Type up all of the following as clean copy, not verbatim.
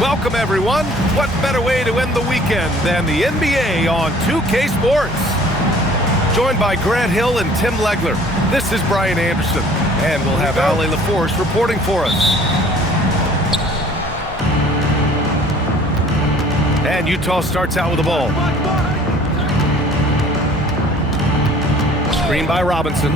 Welcome, everyone. What better way to end the weekend than the NBA on 2K Sports? Joined by Grant Hill and Tim Legler, this is Brian Anderson, and we'll have Ali LaForce reporting for us. And Utah starts out with the ball. Screen by Robinson.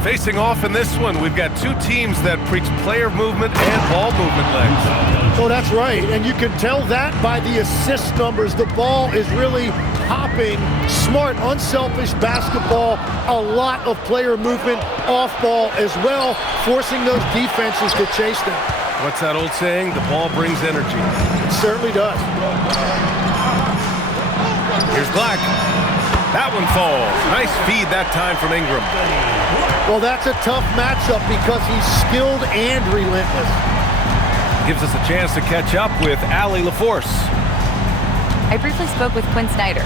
Facing off in this one, we've got two teams that preach player movement and ball movement legs. Oh, that's right, and you can tell that by the assist numbers. The ball is really hopping, smart, unselfish basketball, a lot of player movement off ball as well, forcing those defenses to chase them. What's that old saying? The ball brings energy. It certainly does. Here's Black. That one falls. Nice feed that time from Ingram. Well, that's a tough matchup because he's skilled and relentless. Gives us a chance to catch up with Ali LaForce. I briefly spoke with Quinn Snyder.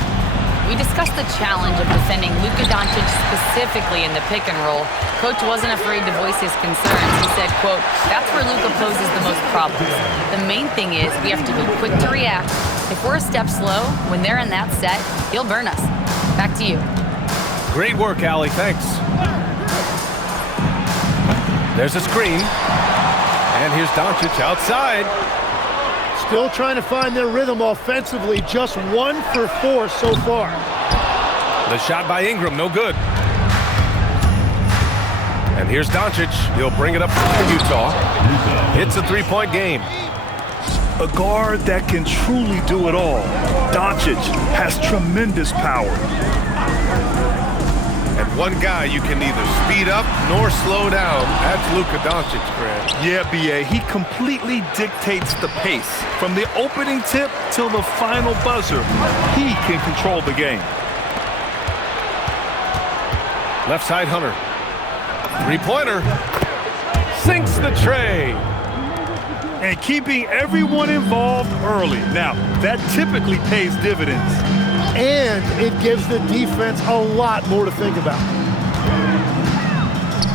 We discussed the challenge of defending Luka Doncic specifically in the pick and roll. Coach wasn't afraid to voice his concerns. He said, quote, "That's where Luka poses the most problems. The main thing is we have to be quick to react. If we're a step slow, when they're in that set, he'll burn us." Back to you. Great work, Ali. Thanks. There's a screen. And here's Doncic outside. Still trying to find their rhythm offensively. Just 1 for 4 so far. The shot by Ingram, no good. And here's Doncic. He'll bring it up for Utah. It's a three-point game. A guard that can truly do it all. Doncic has tremendous power. And one guy you can neither speed up nor slow down. That's Luka Doncic, Grant. Yeah, B.A., he completely dictates the pace. From the opening tip till the final buzzer, he can control the game. Left side, Hunter. Three-pointer. Sinks the tray. And keeping everyone involved early. Now, that typically pays dividends. And it gives the defense a lot more to think about.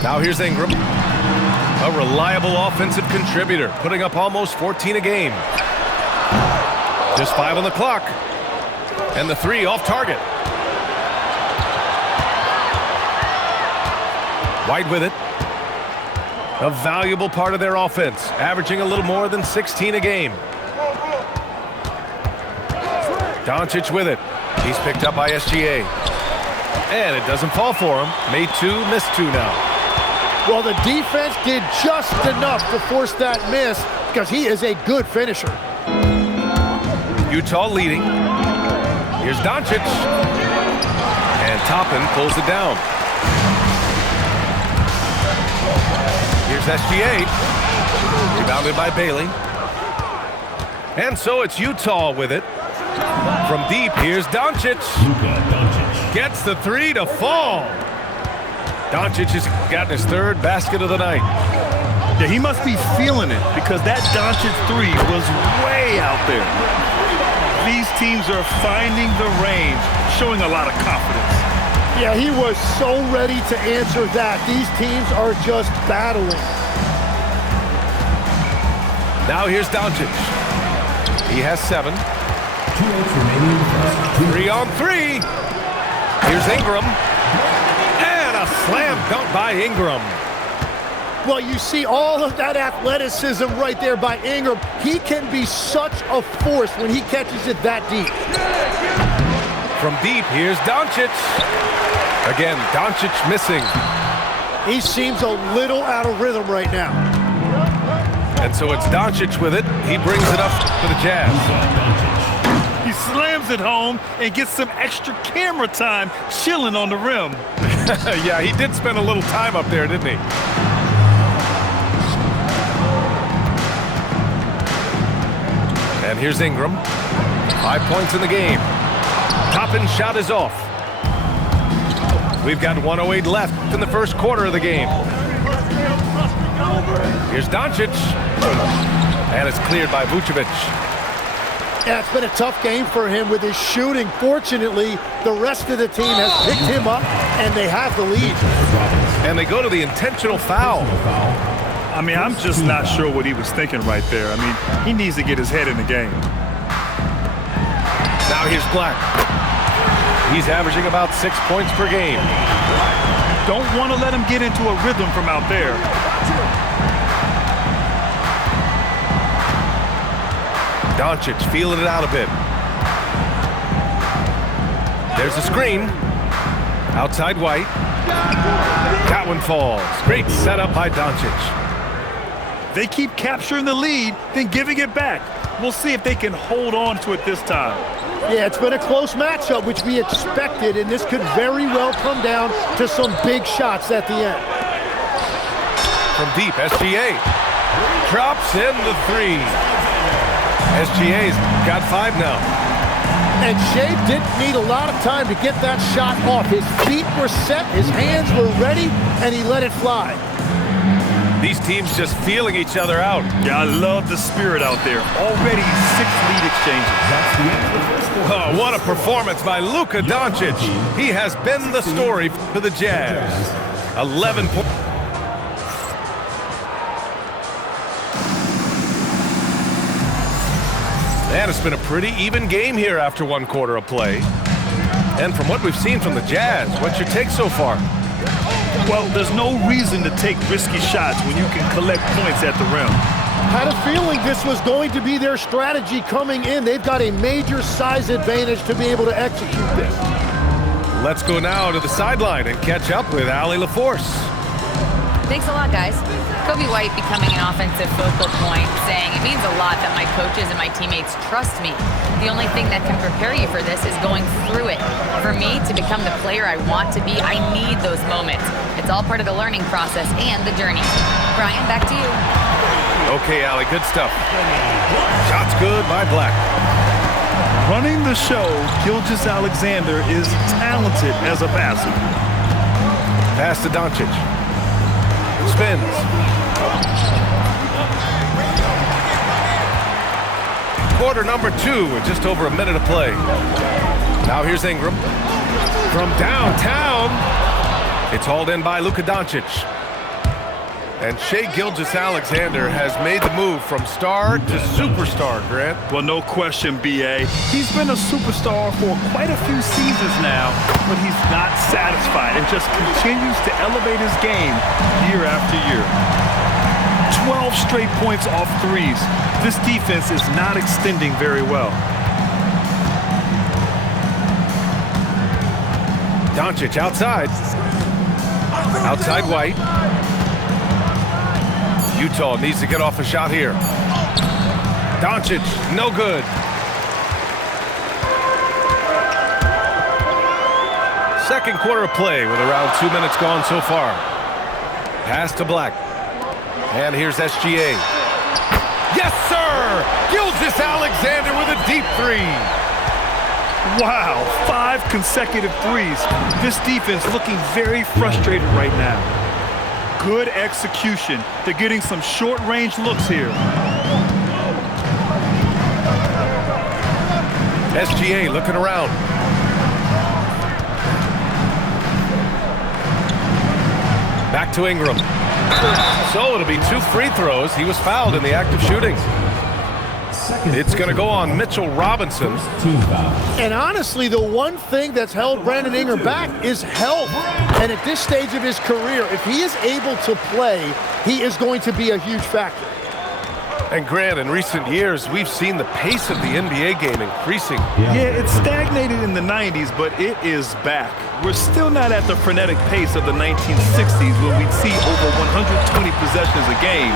Now here's Ingram. A reliable offensive contributor, putting up almost 14 a game. Just 5 on the clock. And the three off target. White with it. A valuable part of their offense, averaging a little more than 16 a game. Doncic with it. He's picked up by SGA. And it doesn't fall for him. Made 2, missed 2 now. Well, the defense did just enough to force that miss because he is a good finisher. Utah leading. Here's Doncic. And Toppin pulls it down. Here's SGA. Rebounded by Bailey. And so it's Utah with it. From deep, here's Doncic. Gets the three to fall. Doncic has gotten his 3rd basket of the night. Yeah, he must be feeling it because that Doncic three was way out there. These teams are finding the range, showing a lot of confidence. Yeah, he was so ready to answer that. These teams are just battling. Now here's Doncic. He has 7. 3 on 3. Here's Ingram. And a slam dunk by Ingram. Well, you see all of that athleticism right there by Ingram. He can be such a force when he catches it that deep. From deep, here's Doncic. Again, Doncic missing. He seems a little out of rhythm right now. And so it's Doncic with it. He brings it up for the Jazz. He slams it home and gets some extra camera time chilling on the rim. Yeah, he did spend a little time up there, didn't he? And here's Ingram. 5 points in the game. Toppin's shot is off. We've got 1:08 left in the first quarter of the game. Here's Doncic. And it's cleared by Vucevic. Yeah, it's been a tough game for him with his shooting. Fortunately, the rest of the team has picked him up, and they have the lead. And they go to the intentional foul. I mean, I'm just not sure what he was thinking right there. I mean, he needs to get his head in the game. Now here's Black. He's averaging about 6 points per game. Don't want to let him get into a rhythm from out there. Doncic feeling it out a bit. There's a screen. Outside White. That one falls. Great setup by Doncic. They keep capturing the lead, then giving it back. We'll see if they can hold on to it this time. Yeah, it's been a close matchup, which we expected, and this could very well come down to some big shots at the end. From deep, SGA drops in the three. SGA's got 5 now. And Shea didn't need a lot of time to get that shot off. His feet were set, his hands were ready, and he let it fly. These teams just feeling each other out. Yeah, I love the spirit out there. Already 6 lead exchanges. That's the end of the first quarter. Oh, what a performance by Luka Doncic. He has been the story for the Jazz. 11 points. And it's been a pretty even game here after 1 quarter of play. And from what we've seen from the Jazz, what's your take so far? Well, there's no reason to take risky shots when you can collect points at the rim. Had a feeling this was going to be their strategy coming in. They've got a major size advantage to be able to execute this. Let's go now to the sideline and catch up with Allie LaForce. Thanks a lot, guys. Kobe White becoming an offensive focal point, saying it means a lot that my coaches and my teammates trust me. The only thing that can prepare you for this is going through it. For me to become the player I want to be, I need those moments. It's all part of the learning process and the journey. Brian, back to you. Okay, Allie, good stuff. Shots good by Black. Running the show, Gilgeous-Alexander is talented as a passer. Pass to Doncic. Spins. Quarter number 2 with just over a minute of play. Now here's Ingram. From downtown, it's hauled in by Luka Doncic. And Shai Gilgeous-Alexander has made the move from star to superstar, Grant. Well, no question, B.A. He's been a superstar for quite a few seasons now, but he's not satisfied and just continues to elevate his game year after year. 12 straight points off threes. This defense is not extending very well. Doncic outside. Outside White. Utah needs to get off a shot here. Doncic, no good. Second quarter of play with around 2 minutes gone so far. Pass to Black. And here's SGA. Yes, sir! Gilgeous-Alexander with a deep 3. Wow, 5 consecutive threes. This defense looking very frustrated right now. Good execution. They're getting some short-range looks here. SGA looking around. Back to Ingram. So it'll be 2 free throws. He was fouled in the act of shooting. It's going to go on Mitchell Robinson. And honestly, the one thing that's held Brandon Ingram back is health. And at this stage of his career, if he is able to play, he is going to be a huge factor. And Grant, in recent years, we've seen the pace of the NBA game increasing. Yeah, it stagnated in the 90s, but it is back. We're still not at the frenetic pace of the 1960s when we'd see over 120 possessions a game,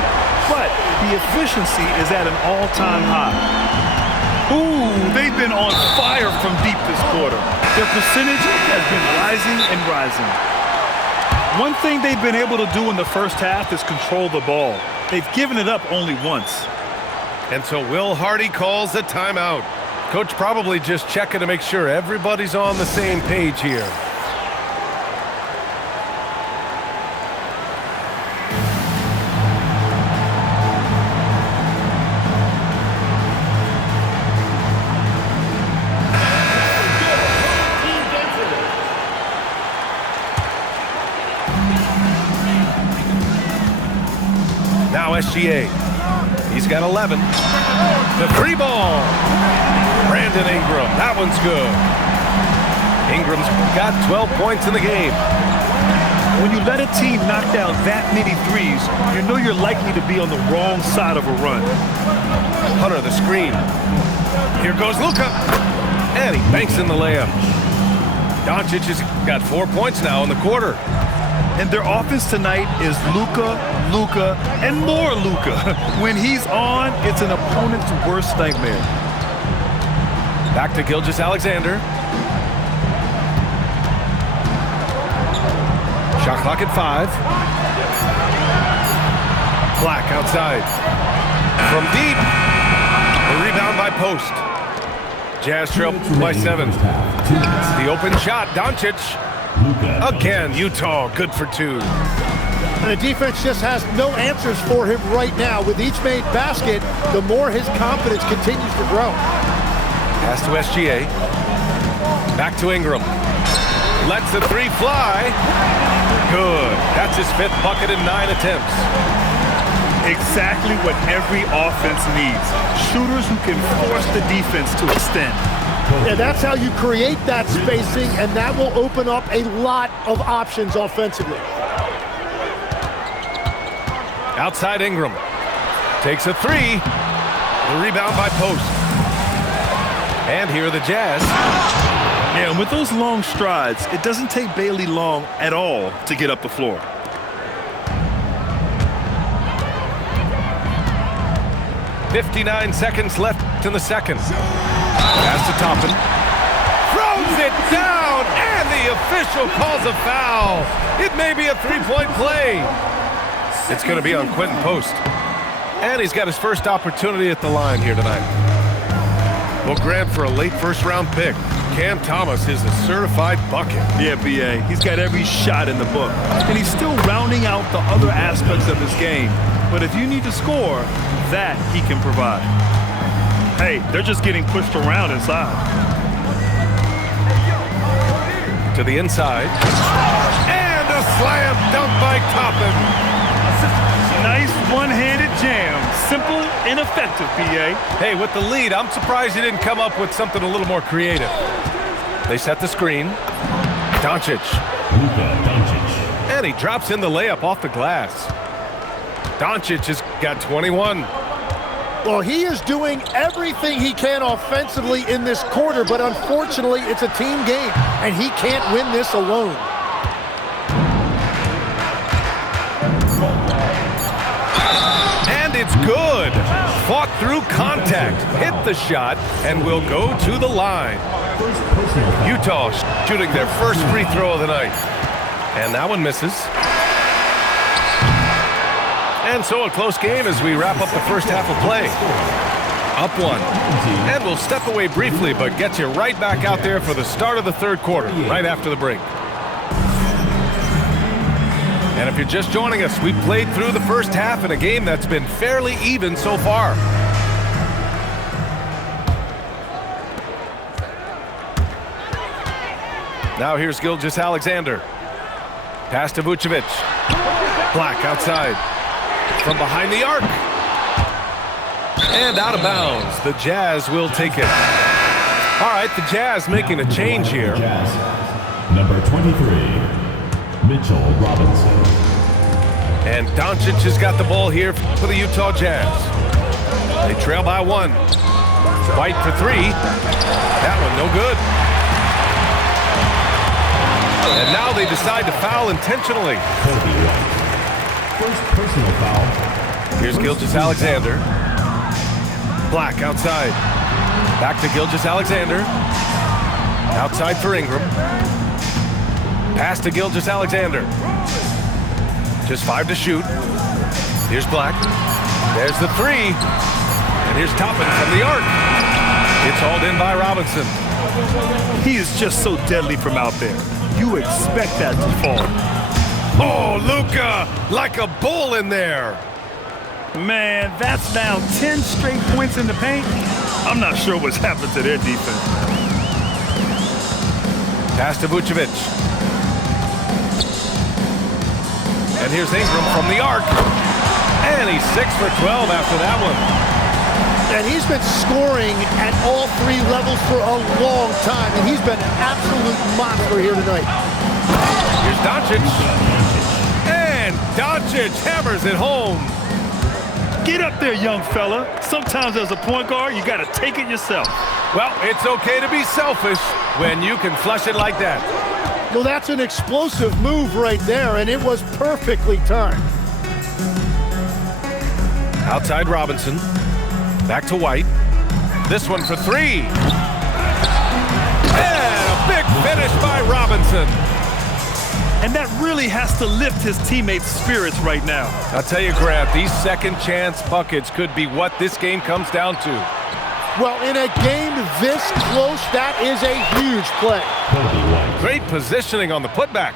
but the efficiency is at an all-time high. Ooh, they've been on fire from deep this quarter. Their percentage has been rising and rising. One thing they've been able to do in the first half is control the ball. They've given it up only once. And so Will Hardy calls a timeout. Coach probably just checking to make sure everybody's on the same page here. Now SGA. He's got 11. The three ball. Brandon Ingram. That one's good. Ingram's got 12 points in the game. When you let a team knock down that many threes, you know you're likely to be on the wrong side of a run. Hunter, the screen. Here goes Luka. And he banks in the layup. Doncic has got 4 points now in the quarter. And their offense tonight is Luka, and more Luka. When he's on, it's an opponent's worst nightmare. Back to Gilgeous-Alexander. Shot clock at 5. Black outside. From deep. The rebound by Post. Jazz trail by 7. The open shot, Doncic. Again, Utah, good for 2. And the defense just has no answers for him right now. With each made basket, the more his confidence continues to grow. Pass to SGA. Back to Ingram. Lets the three fly. Good. That's his 5th bucket in 9 attempts. Exactly what every offense needs. Shooters who can force the defense to extend. Yeah, that's how you create that spacing, and that will open up a lot of options offensively. Outside Ingram. Takes a 3. The rebound by Post. And here are the Jazz. Yeah, and with those long strides, it doesn't take Bailey long at all to get up the floor. .59 seconds left in the second. Pass to Toppin. Throws it down, and the official calls a foul. It may be a 3-point play. It's going to be on Quentin Post. And he's got his first opportunity at the line here tonight. We'll grab for a late first-round pick. Cam Thomas is a certified bucket. Yeah, B.A. He's got every shot in the book. And he's still rounding out the other aspects of his game. But if you need to score, that he can provide. Hey, they're just getting pushed around inside. To the inside. And a slam dunk by Toppin. Nice one-handed jam. Simple and effective, B.A. Hey, with the lead, I'm surprised he didn't come up with something a little more creative. They set the screen. Doncic. And he drops in the layup off the glass. Doncic has got 21. Well, he is doing everything he can offensively in this quarter, but unfortunately, it's a team game, and he can't win this alone. And it's good. Fought through contact, hit the shot, and will go to the line. Utah shooting their first free throw of the night. And that one misses. And so a close game as we wrap up the first half of play. Up 1. And we'll step away briefly, but get you right back out there for the start of the third quarter, right after the break. And if you're just joining us, we played through the first half in a game that's been fairly even so far. Now here's Gilgeous-Alexander. Pass to Vucevic. Black outside. From behind the arc. And out of bounds. The Jazz will take it. All right, the Jazz making a change here. Number 23. Mitchell Robinson. And Doncic has got the ball here for the Utah Jazz. They trail by 1. White for 3. That one no good. And now they decide to foul intentionally. First personal foul. Here's Gilgeous-Alexander. Black outside. Back to Gilgeous-Alexander. Outside for Ingram. Pass to Gilgeous-Alexander. Just 5 to shoot. Here's Black. There's the 3. And here's Toppin from the arc. It's hauled in by Robinson. He is just so deadly from out there. You expect that to fall. Oh, Luka, like a bull in there. Man, that's now 10 straight points in the paint. I'm not sure what's happened to their defense. Pass to Vucevic. And here's Ingram from the arc. And he's 6 for 12 after that one. And he's been scoring at all three levels for a long time, and he's been an absolute monster here tonight. Here's Doncic. And Doncic hammers it home. Get up there, young fella. Sometimes as a point guard, you got to take it yourself. Well, it's okay to be selfish when you can flush it like that. Well, that's an explosive move right there, and it was perfectly timed. Outside Robinson. Back to White. This one for three. And a big finish by Robinson. And that really has to lift his teammates' spirits right now. I'll tell you, Grant, these second chance buckets could be what this game comes down to. Well, in a game this close, that is a huge play. Great positioning on the putback.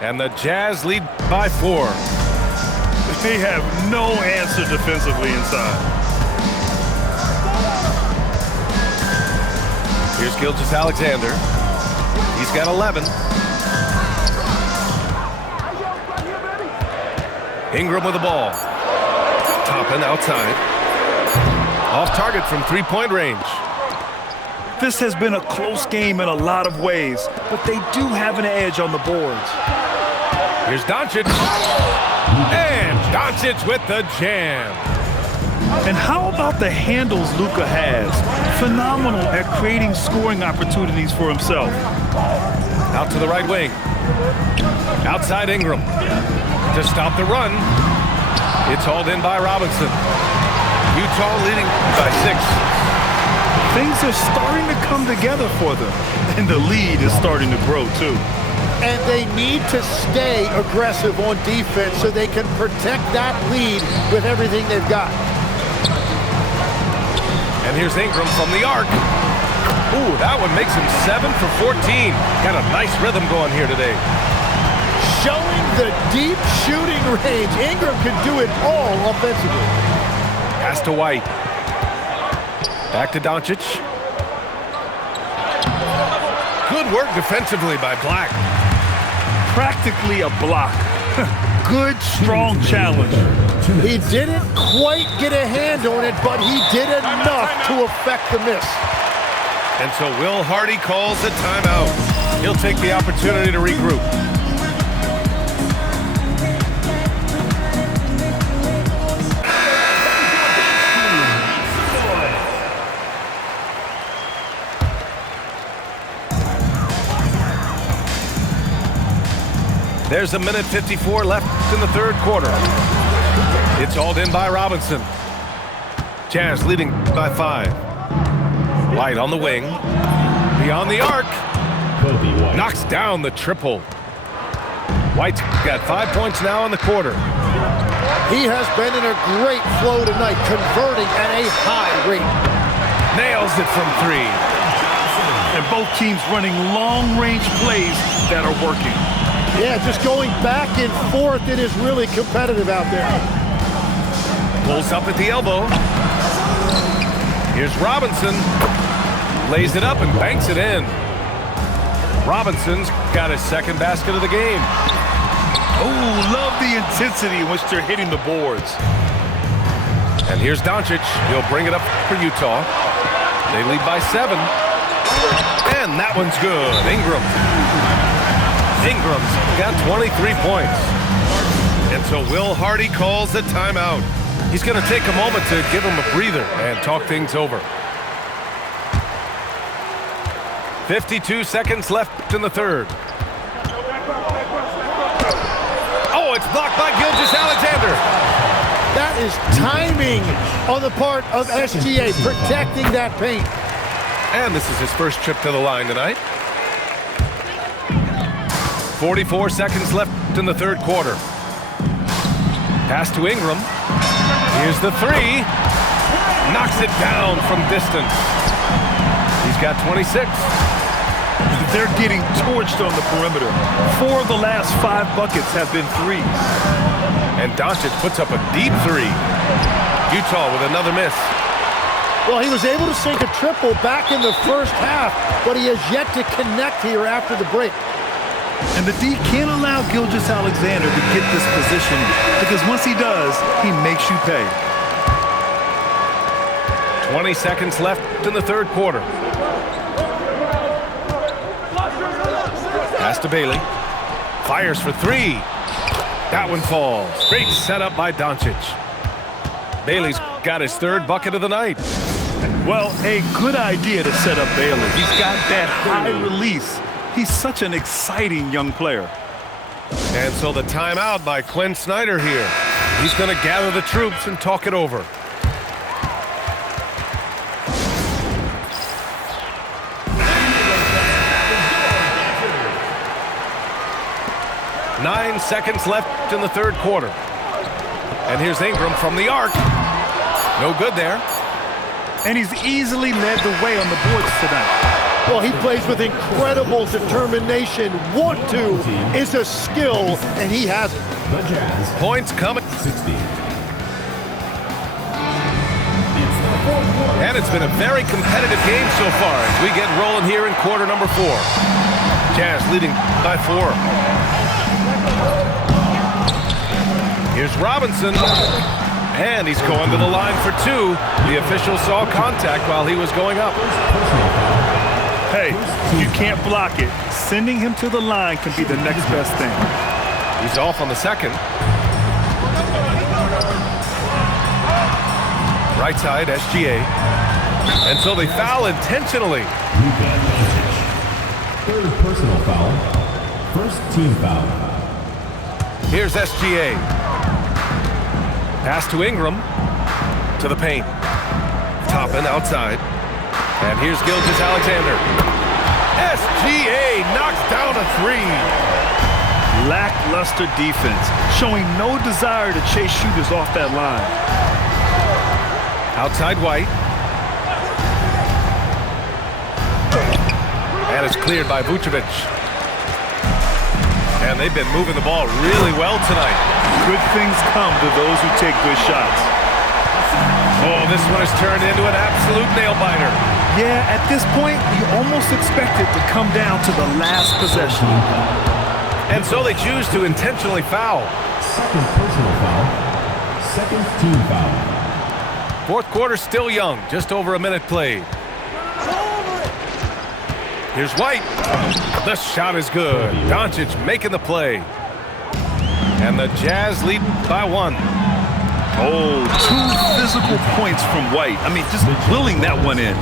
And the Jazz lead by 4. They have no answer defensively inside. Here's Gilgeous-Alexander. He's got 11. Ingram with the ball. Toppin outside. Off target from three-point range. This has been a close game in a lot of ways, but they do have an edge on the boards. Here's Doncic. And Doncic with the jam. And how about the handles Luka has? Phenomenal at creating scoring opportunities for himself. Out to the right wing. Outside Ingram. To stop the run. It's hauled in by Robinson. Utah leading by 6. Things are starting to come together for them. And the lead is starting to grow, too. And they need to stay aggressive on defense so they can protect that lead with everything they've got. And here's Ingram from the arc. Ooh, that one makes him 7 for 14. Got a nice rhythm going here today. Showing the deep shooting range. Ingram can do it all offensively. Pass to White. Back to Doncic. Good work defensively by Black. Practically a block. Good, strong challenge. He didn't quite get a hand on it, but he did enough to affect the miss. And so Will Hardy calls a timeout. He'll take the opportunity to regroup. There's 1:54 left in the third quarter. It's hauled in by Robinson. Jazz leading by 5. White on the wing. Beyond the arc. Knocks down the triple. White's got 5 points now in the quarter. He has been in a great flow tonight, converting at a high rate. Nails it from 3. And both teams running long-range plays that are working. Yeah, just going back and forth, it is really competitive out there. Pulls up at the elbow. Here's Robinson. Lays it up and banks it in. Robinson's got his second basket of the game. Oh, love the intensity in which they're hitting the boards. And here's Doncic. He'll bring it up for Utah. They lead by 7. And that one's good. Ingram's got 23 points. And so Will Hardy calls the timeout. He's going to take a moment to give him a breather and talk things over. 52 seconds left in the third. Oh, it's blocked by Gilgeous-Alexander. That is timing on the part of SGA, protecting that paint. And this is his first trip to the line tonight. 44 seconds left in the third quarter. Pass to Ingram. Here's the 3. Knocks it down from distance. He's got 26. They're getting torched on the perimeter. 4 of the last 5 buckets have been threes. And Doncic puts up a deep 3. Utah with another miss. Well, he was able to sink a triple back in the first half, but he has yet to connect here after the break. And the D can't allow Gilgeous-Alexander to get this position because once he does, he makes you pay. 20 seconds left in the third quarter. Pass to Bailey. Fires for three. That one falls. Great setup by Doncic. Bailey's got his third bucket of the night. Well, a good idea to set up Bailey. He's got that high release. He's such an exciting young player. And so the timeout by Quinn Snyder here. He's going to gather the troops and talk it over. Nine seconds left in the third quarter. And here's Ingram from the arc. No good there. And he's easily led the way on the boards tonight. Well, he plays with incredible determination. Want to is a skill, and he has it. The Jazz. Points coming. 60. And it's been a very competitive game so far as we get rolling here in quarter number 4. Jazz leading by 4. Here's Robinson. And he's going to the line for 2. The official saw contact while he was going up. Hey, you can't block it. Sending him to the line can be the next best thing. He's off on the second. Right side, SGA. And so they foul intentionally. Luka Doncic. Third personal foul. First team foul. Here's SGA. Pass to Ingram. To the paint. Toppin outside. And here's Gilgeous-Alexander. SGA knocks down a 3. Lackluster defense, showing no desire to chase shooters off that line. Outside White. And it's cleared by Vucevic. And they've been moving the ball really well tonight. Good things come to those who take good shots. Oh, this one has turned into an absolute nail-biter. Yeah, at this point, you almost expect it to come down to the last possession. And so they choose to intentionally foul. Second personal foul. Second team foul. Fourth quarter still young, just over a minute played. Here's White. The shot is good. Doncic making the play. And the Jazz lead by 1. Oh, 2 physical points from White. I mean, just willing that one in.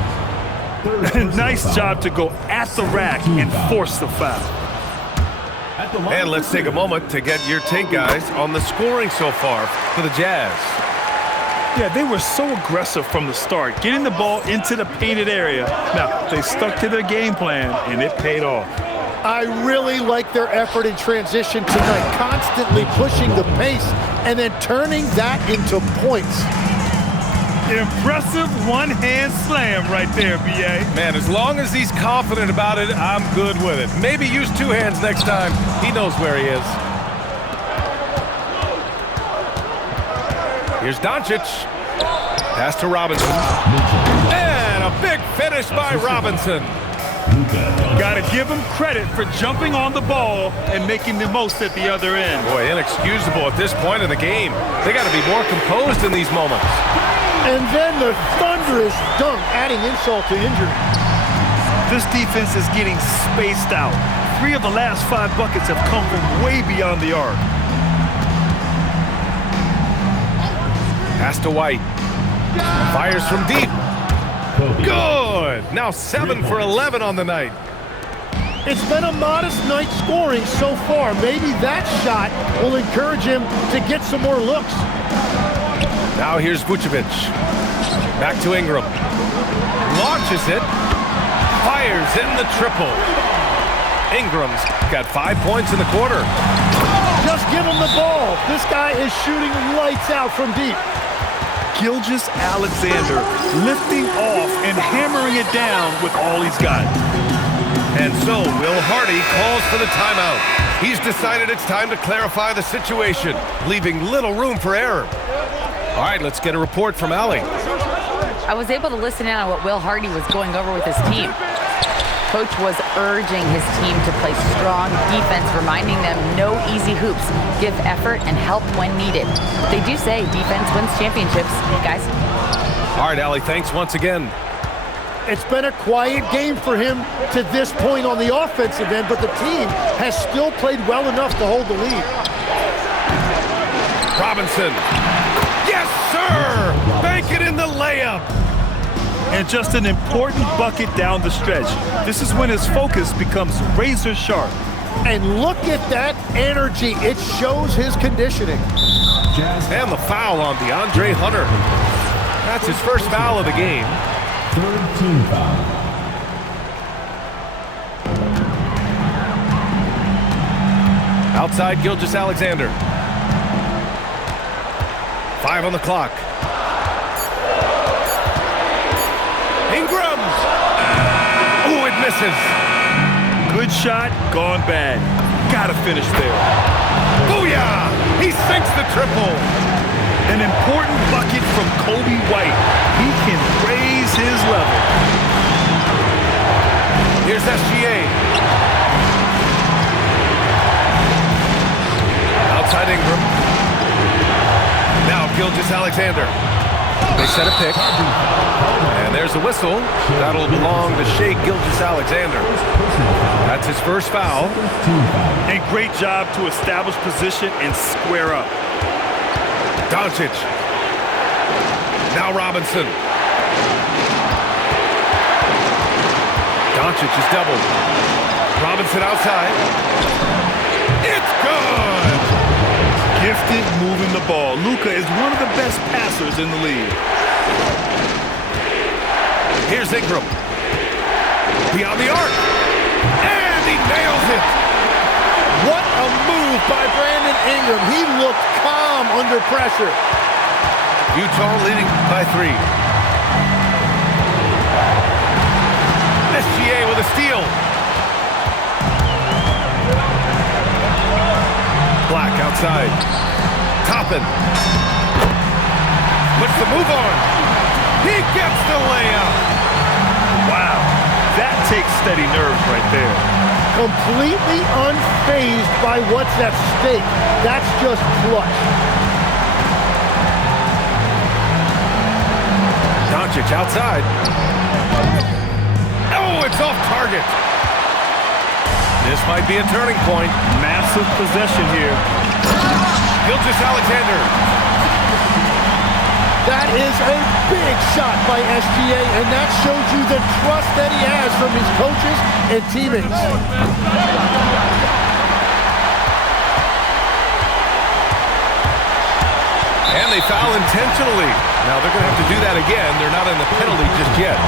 Nice job to go at the rack and force the foul. And let's take a moment to get your take, guys, on the scoring so far for the Jazz. Yeah, they were so aggressive from the start, getting the ball into the painted area. Now, they stuck to their game plan, and it paid off. I really like their effort in transition tonight, constantly pushing the pace and then turning that into points. Impressive one-hand slam right there, B.A. Man, as long as he's confident about it, I'm good with it. Maybe use 2 hands next time. He knows where he is. Here's Doncic. Pass to Robinson. And a big finish by Robinson. Got to give him credit for jumping on the ball and making the most at the other end. Boy, inexcusable at this point in the game. They got to be more composed in these moments. And then the thunderous dunk, adding insult to injury. This defense is getting spaced out. 3 of the last 5 buckets have come from way beyond the arc. Pass to White. Fires from deep. Good. Now 7 for 11 on the night. It's been a modest night scoring so far. Maybe that shot will encourage him to get some more looks. Now here's Vucevic. Back to Ingram. Launches it. Fires in the triple. Ingram's got 5 points in the quarter. Just give him the ball. This guy is shooting lights out from deep. Gilgeous-Alexander lifting off and hammering it down with all he's got. And so Will Hardy calls for the timeout. He's decided it's time to clarify the situation, leaving little room for error. All right, let's get a report from Allie. I was able to listen in on what Will Hardy was going over with his team. Coach was urging his team to play strong defense, reminding them no easy hoops, give effort, and help when needed. They do say defense wins championships, guys. All right, Allie, thanks once again. It's been a quiet game for him to this point on the offensive end, but the team has still played well enough to hold the lead. Robinson. Yes, sir! Bank it in the layup. And just an important bucket down the stretch. This is when his focus becomes razor sharp. And look at that energy. It shows his conditioning. And the foul on DeAndre Hunter. That's his first foul of the game. Third team foul. Outside Gilgeous-Alexander. 5 on the clock. Ingram! Ooh, it misses. Good shot, gone bad. Gotta finish there. Booyah! He sinks the triple. An important bucket from Kobe White. He can raise his level. Here's SGA. Outside Ingram. Now Gilgeous-Alexander. They set a pick. And there's a whistle. That'll belong to Shai Gilgeous-Alexander. That's his first foul. And great job to establish position and square up. Doncic. Now Robinson. Doncic is doubled. Robinson outside. It's good! Gifted moving the ball. Luka is one of the best passers in the league. Here's Ingram. Beyond the arc. And he nails it! What a move by Brandon Ingram. He looked calm under pressure. Utah leading by 3. SGA with a steal. Black outside. Toppin. Puts the move on. He gets the layup. Wow, that takes steady nerves right there. Completely unfazed by what's at stake. That's just clutch. Doncic outside. Oh, it's off target. This might be a turning point. Massive possession here. Gilgeous-Alexander. That is a big shot by SGA, and that shows you the trust that he has from his coaches and teammates. And they foul intentionally. Now they're going to have to do that again. They're not in the penalty just yet.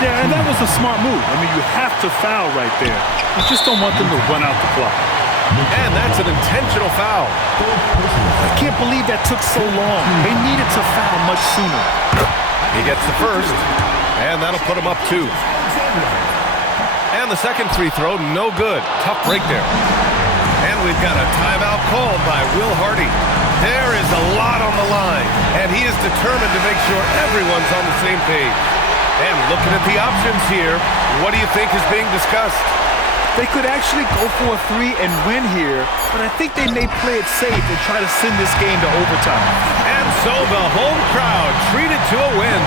Yeah, and that was a smart move. I mean, you have to foul right there. You just don't want them to run out the clock. And that's an intentional foul. I can't believe that took so long. They needed to foul much sooner. He gets the first, and that'll put him up 2. And the second free throw, no good. Tough break there. And we've got a timeout called by Will Hardy. There is a lot on the line, and he is determined to make sure everyone's on the same page. And looking at the options here, what do you think is being discussed? They could actually go for a 3 and win here, but I think they may play it safe and try to send this game to overtime. And so the home crowd treated to a win.